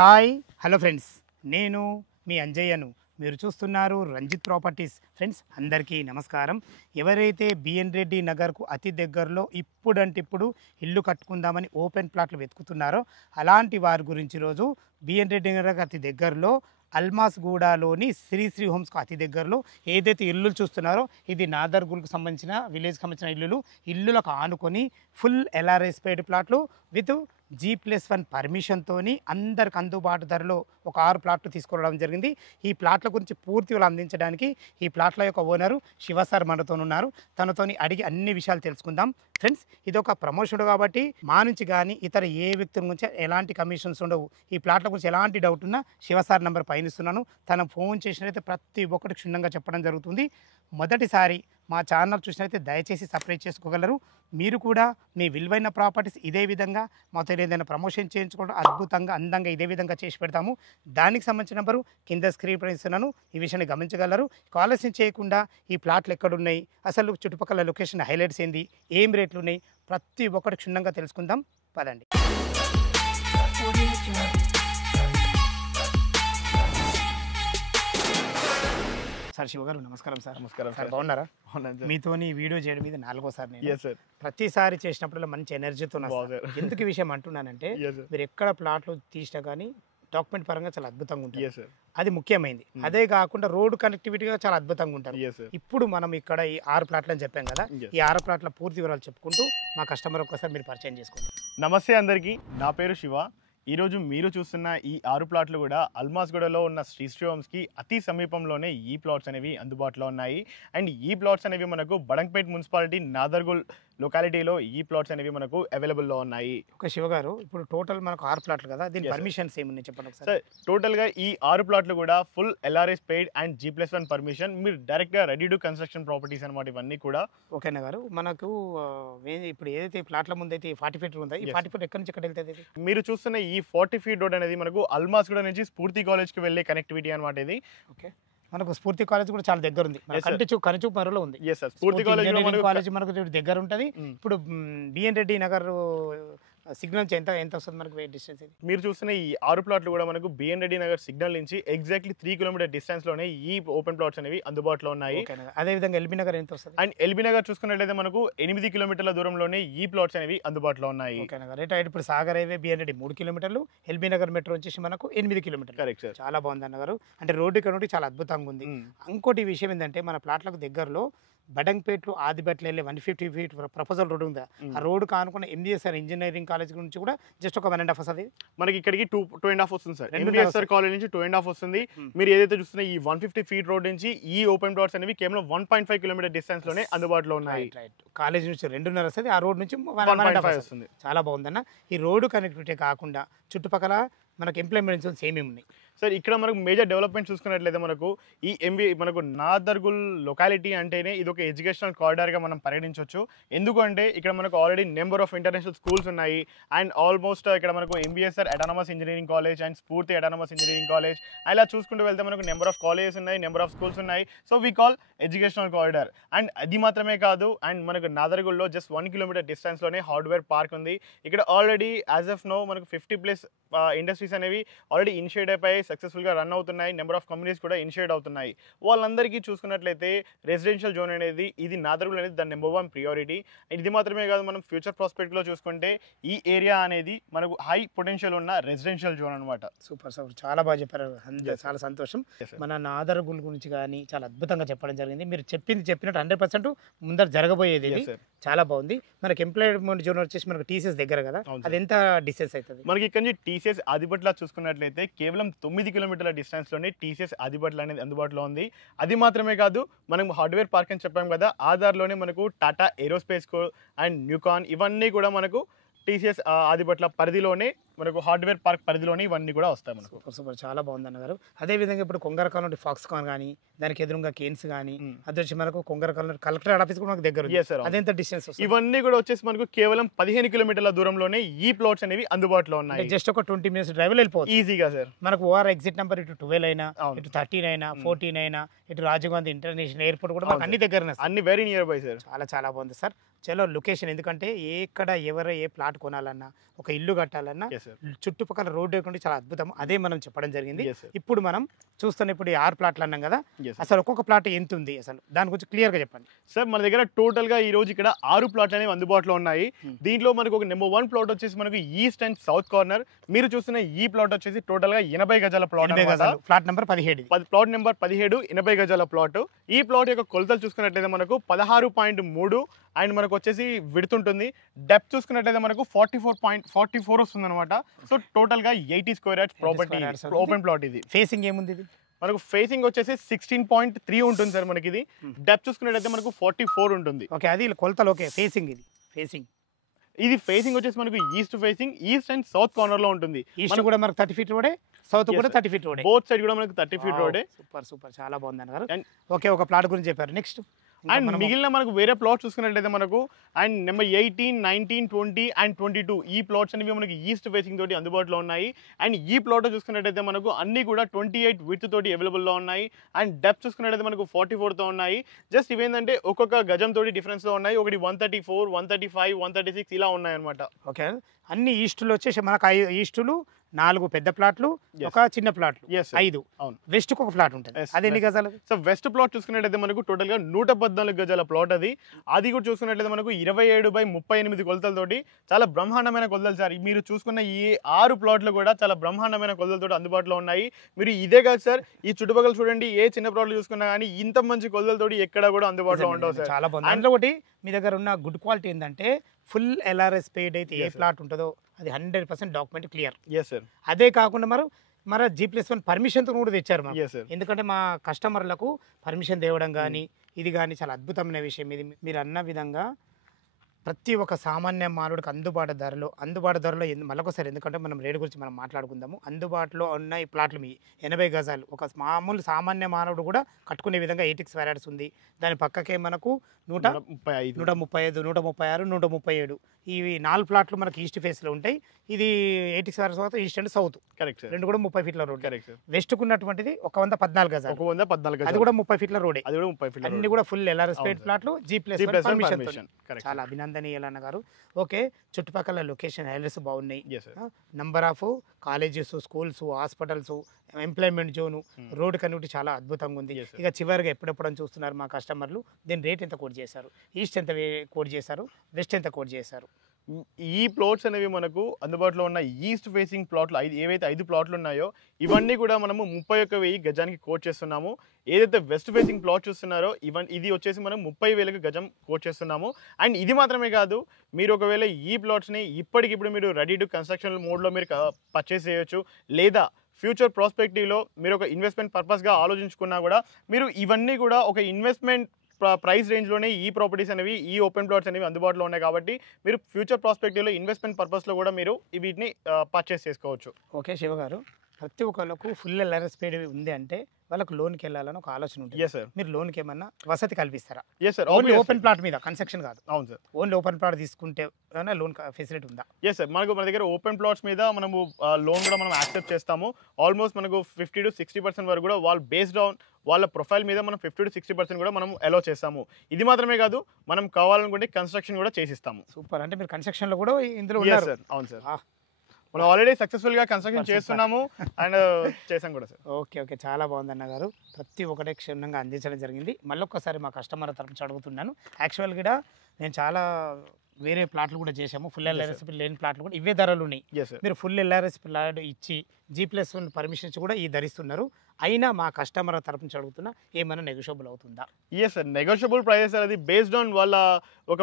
Hi hello friends, నేను మీ అంజయ్యను. మీరు చూస్తున్నారు రంజిత్ ప్రాపర్టీస్. ఫ్రెండ్స్ అందరికీ నమస్కారం. ఎవరైతే బిఎన్ రెడ్డి నగర్కు అతి దగ్గరలో ఇప్పుడు ఇల్లు కట్టుకుందామని ఓపెన్ ప్లాట్లు వెతుకుతున్నారో అలాంటి వారి గురించి రోజు బిఎన్ రెడ్డి నగర్కి అతి దగ్గరలో అల్మాస్గూడలోని శ్రీ హోమ్స్కు అతి దగ్గరలో ఏదైతే ఇల్లులు చూస్తున్నారో ఇది నాదర్గుల్కు సంబంధించిన విలేజ్కి సంబంధించిన ఇల్లులకు ఆనుకొని ఫుల్ ఎల్ఆర్ఎస్ పేడ్ ప్లాట్లు విత్ G+1 పర్మిషన్తో అందరికి అందుబాటు ధరలో ఒక 6 ప్లాట్లు తీసుకురావడం జరిగింది. ఈ ప్లాట్ల గురించి పూర్తి వివరాలు అందించడానికి ఈ ప్లాట్ల యొక్క ఓనరు శివ సార్ మనతో ఉన్నారు. తనతోని అడిగి అన్ని విషయాలు తెలుసుకుందాం. ఫ్రెండ్స్, ఇది ఒక ప్రమోషన్ కాబట్టి మా నుంచి కానీ ఇతర ఏ వ్యక్తుల గురించి ఎలాంటి కమిషన్స్ ఉండవు. ఈ ప్లాట్ల గురించి ఎలాంటి డౌట్ ఉన్నా శివ సార్ నెంబర్ పైన ఇస్తున్నాను. తన ఫోన్ చేసినైతే ప్రతి ఒక్కటి క్షుణ్ణంగా చెప్పడం జరుగుతుంది. మొదటిసారి మా ఛానల్ చూసినైతే దయచేసి సబ్స్క్రైబ్ చేసుకోగలరు. మీరు కూడా మీ విలువైన ప్రాపర్టీస్ ఇదే విధంగా మాతో ఏదైనా ప్రమోషన్ చేయించుకోవడం అద్భుతంగా అందంగా ఇదే విధంగా చేసి పెడతాము. దానికి సంబంధించిన నెంబరు కింద స్క్రీన్ పైన ఇస్తున్నాను. ఈ విషయాన్ని గమనించగలరు. ఆలస్యం చేయకుండా ఈ ప్లాట్లు ఎక్కడున్నాయి, అసలు చుట్టుపక్కల లొకేషన్ హైలైట్స్ ఏంది, ఏం రేట్లు ఉన్నాయి, ప్రతి ఒక్కటి క్షుణ్ణంగా తెలుసుకుందాం. పదండి. సార్ శివ గారు నమస్కారం. సార్ నమస్కారం సార్, బాగున్నారా? మీతోని వీడియో చేయడం మీద 4వసారి నేను. ప్రతిసారి చేసినప్పుడు మంచి ఎనర్జీతో ఎందుకు ఈ విషయం అంటున్నానంటే మీరు ఎక్కడ ప్లాట్లు తీసినా కానీ డాక్యుమెంట్ పరంగా చాలా అద్భుతంగా ఉంటుంది. అది ముఖ్యమైనది. అదే కాకుండా రోడ్ కనెక్టివిటీగా చాలా అద్భుతంగా ఉంటుంది. ఇప్పుడు మనం ఇక్కడ ఈ 6 ప్లాట్లు అని చెప్పాం కదా, ఈ 6 ప్లాట్ల పూర్తి వివరాలు చెప్పుకుంటూ మా కస్టమర్ ఒక్కసారి మీరు పరిచయం చేసుకోండి. నమస్తే అందరికీ, నా పేరు శివ. ఈరోజు మీరు చూస్తున్న ఈ 6 ప్లాట్లు కూడా అల్మాస్గూడలో ఉన్న శ్రీ హోమ్స్కి అతి సమీపంలోనే ఈ ప్లాట్స్ అనేవి అందుబాటులో ఉన్నాయి. అండ్ ఈ ప్లాట్స్ అనేవి మనకు బడంగ్పేట్ మున్సిపాలిటీ నాదర్గుల్ లొకాలిటీలో ఈ ప్లాట్స్ అనేవి మనకు అవైలబుల్లో ఉన్నాయి. ఓకే శివ గారు, ఇప్పుడు టోటల్ మనకు 6 ప్లాట్లు కదా, దీని పర్మిషన్స్ ఏమున్నాయి చెప్పండి ఒకసారి. సార్, టోటల్గా ఈ 6 ప్లాట్లు కూడా full LRS paid and G+1 permission. మీరు డైరెక్ట్గా రెడీ టు కన్స్ట్రక్షన్ ప్రాపర్టీస్ అనమాట ఇవన్నీ కూడా. ఓకేనా గారు, మనకు ఇప్పుడు ఏదైతే ప్లాట్ల ముందు అయితే 40 ఫీట్ ఉందా, ఈ 40 ఫీట్ ఎక్కడి నుంచి ఎక్కడ వెళ్తుంది? మీరు చూస్తున్న ఈ 40 ఫీట్ రోడ్ అనేది మనకు అల్మాస్గూడ నుంచి స్ఫూర్తి కాలేజ్కి వెళ్ళే కనెక్టివిటీ అనమాట ఇది. ఓకే, మనకు స్ఫూర్తి కాలేజ్ కూడా చాలా దగ్గర ఉంది, కనుచూపు మరలో ఉంది. స్ఫూర్తి కాలేజ్ మనకు దగ్గర ఉంటుంది. ఇప్పుడు బిఎన్ రెడ్డి నగర్ సిగ్నల్ నుంచి ఎంత వస్తుంది మనకు డిస్టెన్స్? మీరు చూస్తున్న ఈ 6 ప్లాట్లు కూడా మనకు బిఎన్ రెడ్డి నగర్ సిగ్నల్ నుంచి ఎగ్జాక్ట్లీ 3 కిలోమీటర్ డిస్టెన్స్ లోనే ఈ ఓపెన్ ప్లాట్స్ అనేవి అందుబాటులో ఉన్నాయి. అదే విధంగా ఎల్బీ నగర్ ఎంత వస్తుంది? అండ్ ఎల్బీ నగర్ చూసుకున్నట్లయితే మనకు 8 కిలోమీటర్ల దూరంలోనే ఈ ప్లాట్స్ అనేవి అందుబాటులో ఉన్నాయి. ఇప్పుడు సాగర్ హైవే బిఎన్ రెడ్డి 3 కిలోమీటర్లు, ఎల్బీ నగర్ మెట్రో వచ్చేసి మనకు 8 కిలోమీటర్లు. కరెక్ట్ సార్, చాలా బాగుంది అన్నగారు. అంటే రోడ్డు ఇక్కడ చాలా అద్భుతంగా ఉంది. ఇంకోటి విషయం ఏంటంటే మన ప్లాట్లకు దగ్గరలో బడంగ్పేట్ ఆదిబట్ల వెళ్ళే 150 ఫీట్ ప్రపోజల్ రోడ్ ఉందా, ఆ రోడ్ కానుకున్న MGSR ఇంజనీరింగ్ కాలేజ్ నుంచి కూడా జస్ట్ ఒక 1.5 వస్తుంది. మనకి ఇక్కడికి 2.5 వస్తుంది సార్. MGSR కాలేజ్ నుంచి 2.5 వస్తుంది. మీరు ఏదైతే చూస్తున్న ఈ 150 ఫీట్ రోడ్ నుంచి ఈ ఓపెన్ ప్లాట్స్ అనేవి కేవలం 1.5 కిలోమీటర్ డిస్టెన్స్ లోనే అందుబాటులో ఉన్నాయి. కాలేజ్ నుంచి 2.5 వస్తుంది, ఆ రోడ్ నుంచి 1.5 వస్తుంది. చాలా బాగుందన్న. ఈ రోడ్డు కనెక్టివిటీ కాకుండా చుట్టుపక్కల మనకు ఎంప్లాయ్మెంట్ జోన్స్ ఏమేమి ఉన్నాయి సార్? ఇక్కడ మనకు మేజర్ డెవలప్మెంట్ చూసుకున్నట్లయితే మనకు నాదర్గుల్ లొకాలిటీ అంటేనే ఇది ఒక ఎడ్యుకేషనల్ కారిడార్గా మనం పరిగణించవచ్చు. ఎందుకంటే ఇక్కడ మనకు already number of international schools ఉన్నాయి. అండ్ ఆల్మోస్ట్ ఇక్కడ మనకు MBSR autonomous engineering college and స్ఫూర్తి అటానమస్ ఇంజనీరింగ్ కాలేజ్, అలా చూసుకుంటూ వెళ్తే మనకు నెంబర్ ఆఫ్ కాలేజెస్ ఉన్నాయి, నెంబర్ ఆఫ్ స్కూల్స్ ఉన్నాయి. So we call educational corridor. And అది మాత్రమే కాదు, అండ్ మనకు నాదర్గుల్లో జస్ట్ 1 కిలోమీటర్ డిస్టెన్స్లోనే హార్డ్వేర్ పార్క్ ఉంది. ఇక్కడ ఆల్రెడీ యాజ్ ఆఫ్ నో మనకు 50+ ఇండస్ట్రీస్ అనేవి ఆల్రెడీ ఇనిషియేట్ అయిపోయి సక్సెస్ఫుల్గా రన్ అవుతున్నాయి. నెంబర్ ఆఫ్ కంపెనీస్ కూడా ఇనిషియేట్ అవుతున్నాయి. వాళ్ళందరికీ చూసుకున్నట్లయితే రెసిడెన్షియల్ జోన్ అనేది ఇది నాదర్గుల్ అనేది దాని నెంబర్ 1 ప్రియారిటీ. ఇది మాత్రమే కాదు, మనం ఫ్యూచర్ ప్రాస్పెక్ట్లో చూసుకుంటే ఈ ఏరియా అనేది మనకు హై పొటెన్షియల్ ఉన్న రెసిడెన్షియల్ జోన్ అనమాట. సూపర్ సూపర్, చాలా బాగా చెప్పారు. చాలా సంతోషం. మన నాదర్గుల్ గురించి కానీ చాలా అద్భుతంగా చెప్పడం జరిగింది. మీరు చెప్పినట్టు 100% ముందర జరగబోయేది. చాలా బాగుంది. మనకి ఎంప్లాయ్మెంట్ జోన్ వచ్చేసి మనకు TCS దగ్గర కదా, అది ఎంత డిస్టెన్స్ అవుతుంది మనకి? ఇక్కడ నుంచి TCS ఆదిబట్ల చూసుకున్నట్లయితే కేవలం 9 కిలోమీటర్ల డిస్టెన్స్ లోనే TCS ఆదిబట్ల అనేది అందుబాటులో ఉంది. అది మాత్రమే కాదు, మనం హార్డ్వేర్ పార్క్ అని చెప్పాం కదా, ఆధార్లోనే మనకు టాటా ఏరోస్పేస్ అండ్ న్యూకాన్ ఇవన్నీ కూడా మనకు TCS ఆదిబట్ల పరిధిలోనే మనకు హార్డ్వేర్ పార్క్ పరిధిలోనే ఇవన్నీ కూడా వస్తాయి మనకు. సూపర్, చాలా బాగుంది అన్నగారు. అదేవిధంగా ఇప్పుడు కొంగరకాల నుండి ఫాక్స్కాన్ కానీ దానికి ఎదురుగా కేన్స్ కానీ అది వచ్చి మనకు కొంగరకాల కలెక్టర్ ఆఫీస్ కూడా మనకు దగ్గర. అదెంత డిస్టెన్స్? ఇవన్నీ కూడా వచ్చేసి మనకు కేవలం 15 కిలోమీటర్ల దూరంలోనే ఈ ప్లాట్స్ అనేవి అందుబాటులో ఉన్నాయి. జస్ట్ ఒక 20 మినిట్స్ డ్రైవ్ వెళ్ళిపోవచ్చు ఈజీగా సార్. మనకు OR ఎగ్జిట్ నెంబర్ ఇటు 12 అయినా, ఇటు 13 అయినా, 14 అయినా, ఇటు రాజీవ్ గాంధీ ఇంటర్నేషనల్ ఎయిర్పోర్ట్ కూడా మనకు అన్ని దగ్గర, అన్ని వెరీ నియర్ బై సార్. చాలా బాగుంది సార్. చలో లొకేషన్ ఎందుకంటే ఎక్కడ ఎవరు ఏ ప్లాట్ కొనాలన్నా ఒక ఇల్లు కట్టాలన్నా Yes, sir. చుట్టుపక్కల రోడ్డు ఎక్కడ చాలా అద్భుతం అదే మనం చెప్పడం జరిగింది. Yes, sir. ఇప్పుడు మనం చూస్తున్న ఇప్పుడు ఈ 6 ప్లాట్లు అన్నాం కదా, Yes, sir. అసలు ఒక్కొక్క ప్లాట్ ఎంత ఉంది అసలు దాని గురించి క్లియర్గా చెప్పండి. సార్ మన దగ్గర టోటల్గా ఈ రోజు ఇక్కడ 6 ప్లాట్లు అనేవి అందుబాటులో ఉన్నాయి. దీంట్లో మనకు ఒక నెంబర్ 1 ప్లాట్ వచ్చేసి మనకు ఈస్ట్ అండ్ సౌత్ కార్నర్. మీరు చూస్తున్న ఈ ప్లాట్ వచ్చేసి టోటల్గా 80 గజాల ప్లాట్. 80 గజాలు ప్లాట్ నెంబర్ 17. ప్లాట్ నెంబర్ 17 80 గజాల ప్లాట్. ఈ ప్లాట్ యొక్క కొలతలు చూసుకున్నట్లయితే మనకు 16.3 అండ్ మనకు వచ్చేసి విడ్త్ ఉంటుంది. డెప్త్ చూసుకున్నట్లయితే మనకు 44 వస్తుంది అనమాట. సో టోటల్ గా 80 square yards property open plot. ఇది ఫేసింగ్ ఏముంది? ఇది మనకు ఫేసింగ్ వచ్చేసి 16.3 ఉంటుంది సార్. మనకి ఇది డెప్త్ చూసుకున్నట్లయితే మనకు 44 ఉంటుంది. ఓకే, అది కొలతలు ఓకే. ఫేసింగ్ ఇది ఫేసింగ్ వచ్చేసి మనకు east facing, east and south corner లో ఉంటుంది. ఈస్ట్ కూడా మనకు 30 ఫీట్ రోడే, సౌత్ కూడా 30 ఫీట్ రోడే. బోత్ సైడ్ కూడా మనకు 30 ఫీట్ రోడే. సూపర్ చాలా బాగుంది అన్నారు. ఓకే, ఒక ప్లాట్ గురించి చెప్పారు. నెక్స్ట్ అండ్ మిగిలిన మనకు వేరే ప్లాట్ చూసుకున్నట్లయితే మనకు అండ్ నెంబర్ 18, 19, 20 అండ్ 22 ఈ ప్లాట్స్ అనేవి మనకి ఈస్ట్ ఫేసింగ్ తోటి అందుబాటులో ఉన్నాయి. అండ్ ఈ ప్లాట్ చూసుకున్నట్లయితే మనకు అన్ని కూడా 28 విడ్త్ తోటి అవైలబుల్లో ఉన్నాయి. అండ్ డెప్త్ చూసుకున్నట్లయితే మనకు 44తో ఉన్నాయి. జస్ట్ ఇవేంటంటే ఒక్కొక్క గజం తోటి డిఫరెన్స్ లో ఉన్నాయి. ఒకటి 134, 135, 136 ఇలా ఉన్నాయి అనమాట. ఓకే, అన్ని ఈస్టులు వచ్చేసి మనకు ఈస్టులు 4 పెద్ద ప్లాట్లు, ఒక చిన్న ప్లాట్లు 5. వెస్ట్ కు ఒక ప్లాట్ ఉంటుంది. అది ఎన్ని గజాలు? సో వెస్ట్ ప్లాట్ చూసుకున్నట్లయితే మనకు టోటల్ గా 114 గజాల ప్లాట్. అది కూడా చూసుకున్నట్లయితే మనకు 27/38 కొలతలతోటి చాలా బ్రహ్మాండమైన కొలతలు సార్. మీరు చూసుకున్న ఈ 6 ప్లాట్లు కూడా చాలా బ్రహ్మాండమైన కొలతలతో అందుబాటులో ఉన్నాయి. మీరు ఇదే కాదు సార్, ఈ చుట్టుపక్కల చూడండి, ఏ చిన్న ప్లాట్లు చూసుకున్నా కానీ ఇంత మంచి కొలతలతోటి ఎక్కడ కూడా అందుబాటులో ఉండవు సార్. చాలా బాగుంది. అందులో ఒకటి మీ దగ్గర ఉన్న గుడ్ క్వాలిటీ ఏంటంటే ఫుల్ LRS పెయిడ్ అయితే ఏ ప్లాట్ ఉంటుందో అది 100% డాక్యుమెంట్ క్లియర్. అదే కాకుండా మరి G+1 పర్మిషన్తో కూడా తెచ్చారు మాకు. ఎందుకంటే మా కస్టమర్లకు పర్మిషన్ తేవడం కానీ ఇది కానీ చాలా అద్భుతమైన విషయం. ఇది మీరు అన్న విధంగా ప్రతి ఒక్క సామాన్య మానవుడికి అందుబాటు ధరలో మళ్ళొకసారి, ఎందుకంటే మనం రేటు గురించి మనం మాట్లాడుకుందాము. అందుబాటులో ఉన్న ఈ ప్లాట్లు మీ 80 గజాలు ఒక మామూలు సామాన్య మానవుడు కూడా కట్టుకునే విధంగా 80 స్క్వేర్ యార్డ్స్ ఉంది. దాని పక్కకే మనకు 135, 136, 137 ఈ 4 ప్లాట్లు మనకి ఈస్ట్ ఫేస్లో ఉంటాయి. ఇది 80 square yards east and south correct. రెండు కూడా 30 ఫీట్ల రోడ్. వెస్ట్కు ఉన్నటువంటిది 114 గజాలు, అది కూడా 30 ఫీట్ల రోడే. అన్ని కూడా ఫుల్ LRS పెయిడ్ ప్లాట్లు, G+1 పర్మిషన్. చాలా అభినందనీయాలన్న గారు. ఓకే, చుట్టుపక్కల లొకేషన్ అడ్రస్ బాగున్నాయి. Number of colleges, schools, hospitals, employment zone, road connectivity చాలా అద్భుతంగా ఉంది. ఇక చివరిగా ఎప్పుడెప్పుడు చూస్తున్నారు మా కస్టమర్లు, దీని రేట్ ఎంత కోట్ చేశారు? ఈస్ట్ ఎంత కోట్ చేశారు? వెస్ట్ ఎంత కోట్ చేశారు? ఈ ప్లాట్స్ అనేవి మనకు అందుబాటులో ఉన్న ఈస్ట్ ఫేసింగ్ ప్లాట్లు ఏవైతే 5 ప్లాట్లు ఉన్నాయో ఇవన్నీ కూడా మనము 31,000 గజానికి కోట్ చేస్తున్నాము. ఏదైతే వెస్ట్ ఫేసింగ్ ప్లాట్ చూస్తున్నారో ఇది వచ్చేసి మనం 30,000 గజం కోట్ చేస్తున్నాము. అండ్ ఇది మాత్రమే కాదు, మీరు ఒకవేళ ఈ ప్లాట్స్ని ఇప్పటికిప్పుడు మీరు రెడీ టు కన్స్ట్రక్షన్ మోడ్లో మీరు పర్చేస్ చేయొచ్చు, లేదా ఫ్యూచర్ ప్రాస్పెక్టివ్లో మీరు ఒక ఇన్వెస్ట్మెంట్ పర్పస్గా ఆలోచించుకున్నా కూడా మీరు ఇవన్నీ కూడా ఒక ఇన్వెస్ట్మెంట్ ప్రైస్ రేంజ్లోనే ఈ ప్రాపర్టీస్ అనేవి, ఈ ఓపెన్ ప్లాట్స్ అనేవి అందుబాటులో ఉన్నాయి. కాబట్టి మీరు ఫ్యూచర్ ప్రాస్పెక్టివ్లో ఇన్వెస్ట్మెంట్ పర్పస్లో కూడా మీరు వీటిని పర్చేస్ చేసుకోవచ్చు. ఓకే శివ గారు, ప్రతి ఒక్కళ్ళకు ఫుల్ LRS పెయిడ్ ఉంది అంటే వాళ్ళకి లోన్కి వెళ్ళాలని ఒక ఆలోచన ఉంటుంది. మీరు లోన్కి ఏమన్నా వసతి కల్పిస్తారా? ఓన్లీ ఓపెన్ ప్లాట్ మీద, కన్స్ట్రక్షన్ కాదు. అవును సార్, ఓన్లీ ఓపెన్ ప్లాట్ తీసుకుంటే లోన్ ఫెసిలిటీ ఉందా? సార్, మన దగ్గర ఓపెన్ ప్లాట్స్ మీద మనము లోన్ కూడా మనం యాక్సెప్ట్ చేస్తాము. ఆల్మోస్ట్ మనకు 50 to 60% వరకు కూడా వాళ్ళు బేస్డ్ ఆన్ వాళ్ళ ప్రొఫైల్ మీద మనం 50 to 60% కూడా మనం అలో చేస్తాము. ఇది మాత్రమే కాదు, మనం కావాలనుకుంటే కన్స్ట్రక్షన్ కూడా చేసిస్తాము. సూపర్, అంటే మీరు కన్స్ట్రక్షన్లో కూడా ఇందులో ఉన్నారు. సార్ అవును సార్, మనం ఆల్రెడీ సక్సెస్ఫుల్గా కన్స్ట్రక్షన్ చేస్తున్నాము అండ్ చేసాం కూడా సార్. ఓకే, చాలా బాగుంది అన్న గారు. ప్రతి ఒక్కటే క్షుణ్ణంగా అందించడం జరిగింది. మళ్ళొక్కసారి మా కస్టమర్ తరఫు అడుగుతున్నాను. యాక్చువల్గా నేను చాలా వేరే ప్లాట్లు కూడా చేసాము, ఫుల్ LRS లేని ప్లాట్లు కూడా ఇవే ధరలు ఉన్నాయి. మీరు ఫుల్ LRS ప్లాట్ ఇచ్చి G+1 పర్మిషన్స్ కూడా ఈ ధరిస్తున్నారు. అయినా మా కస్టమర్ తరఫు నుంచి అడుగుతున్నా, ఏమైనా నెగోషియబుల్ అవుతుందా? సార్, నెగోషియబుల్ ప్రైజెస్ అనేది బేస్డ్ ఆన్ వాళ్ళ ఒక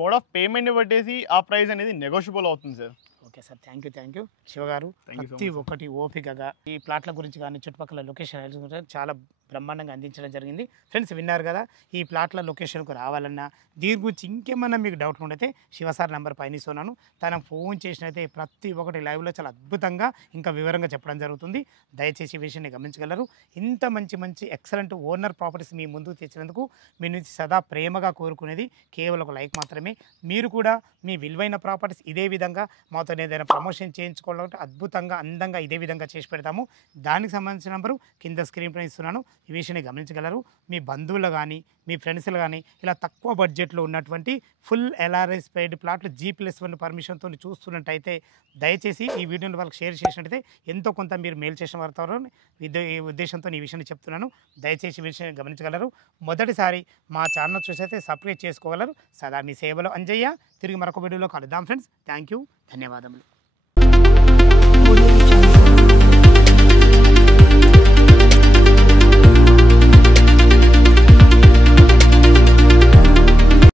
మోడ్ ఆఫ్ పేమెంట్ని బట్టేసి ఆ ప్రైస్ అనేది నెగోషియబుల్ అవుతుంది sir. Okay sir, thank you Shiva గారు. ప్రతి ఒక్కటి ఓపికగా ఈ ప్లాట్ల గురించి కానీ చుట్టుపక్కల లొకేషన్ చాలా బ్రహ్మాండంగా అందించడం జరిగింది. ఫ్రెండ్స్ విన్నారు కదా, ఈ ప్లాట్ల లొకేషన్కు రావాలన్నా దీని గురించి ఇంకేమన్నా మీకు డౌట్లు ఉంటే శివసార్ నెంబర్ పైన ఇస్తున్నాను. తనకు ఫోన్ చేసినైతే ప్రతి ఒక్కటి లైవ్లో చాలా అద్భుతంగా ఇంకా వివరంగా చెప్పడం జరుగుతుంది. దయచేసి ఈ విషయాన్ని గమనించగలరు. ఇంత మంచి ఎక్సలెంట్ ఓనర్ ప్రాపర్టీస్ మీ ముందుకు తెచ్చినందుకు మీ నుంచి సదా ప్రేమగా కోరుకునేది కేవలం ఒక లైక్ మాత్రమే. మీరు కూడా మీ విలువైన ప్రాపర్టీస్ ఇదే విధంగా మాతో ఏదైనా ప్రమోషన్ చేయించుకోవాలంటే అద్భుతంగా అందంగా ఇదే విధంగా చేసి పెడతాము. దానికి సంబంధించిన నంబరు కింద స్క్రీన్ పైన ఇస్తున్నాను. ఈ విషయాన్ని గమనించగలరు. మీ బంధువులు కానీ మీ ఫ్రెండ్స్లు కానీ ఇలా తక్కువ బడ్జెట్లో ఉన్నటువంటి ఫుల్ ఎల్ఆర్ఎస్ పెయిడ్ ప్లాట్లు G+1 పర్మిషన్తో చూస్తున్నట్టయితే దయచేసి ఈ వీడియోని వాళ్ళకి షేర్ చేసినట్టయితే ఎంతో కొంత మీరు మేలు చేసిన వారుతారు ఈ ఉద్దేశంతో ఈ విషయాన్ని చెప్తున్నాను. దయచేసి ఈ విషయాన్ని గమనించగలరు. మొదటిసారి మా ఛానల్ చూసైతే సబ్స్క్రైబ్ చేసుకోగలరు. సదా మీ సేవలో అంజయ్య. తిరిగి మరొక వీడియోలో కలుద్దాం ఫ్రెండ్స్. Thank you. ధన్యవాదములు.